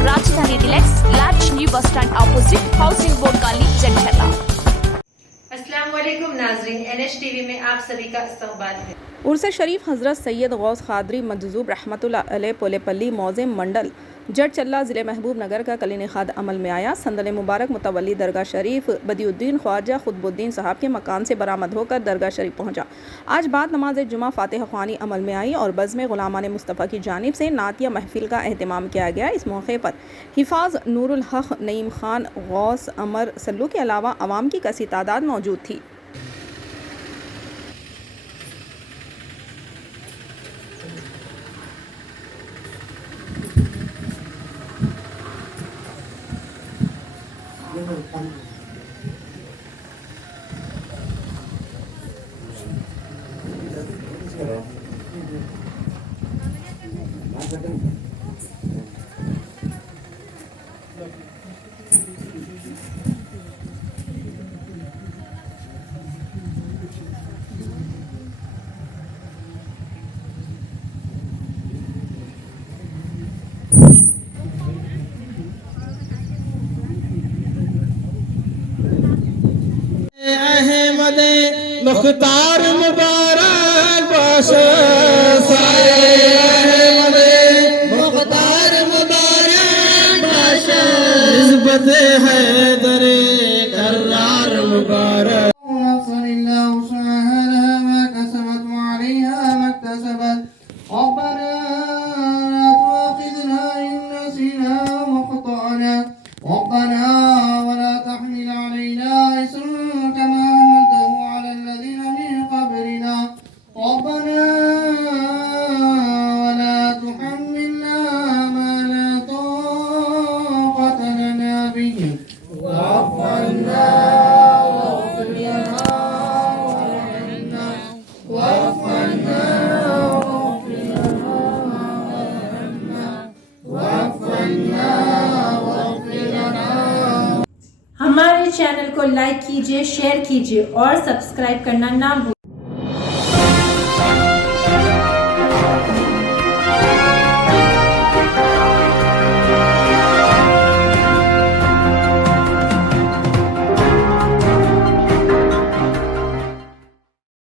राजधानी deluxe large new bus stand opposite housing board colony जंठला। अस्सलाम वालेकुम नाज़रीन, NH टीवी में आप सभी का इस्तकबाल है। उर्स शरीफ हज़रत सैयद गौस क़ादरी मजज़ूब रहमतुल्लाह अलैह पोलेपल्ली मौज़िम मंडल जड़चल्ला ज़िले महबूब नगर का कल इनेक़ाद अमल में आया। संदल मुबारक मुतवल्ली दरगाह शरीफ बदियुद्दीन ख्वाजा खुतबुद्दीन साहब के मकान से बरामद होकर दरगाह शरीफ पहुँचा। आज बाद नमाज जुमा फ़ातिहा ख़्वानी अमल में आई और बज़्म ग़ुलामान मुस्तफ़ा की जानिब से नातिया महफ़िल का एहतमाम किया गया। इस मौके पर हिफ़ाज़ नूरुल हक़ नईम ख़ान गौस अमर सल्लू के अलावा अवाम की कसी तादाद मौजूद थी। अहमद मुख्तार मुबारक बाश साये अहमद मुख्तार मुबारक बाश निस्बत है दरे करार मुबारक हमारे चैनल को लाइक कीजिए, शेयर कीजिए और सब्सक्राइब करना ना भूलिए।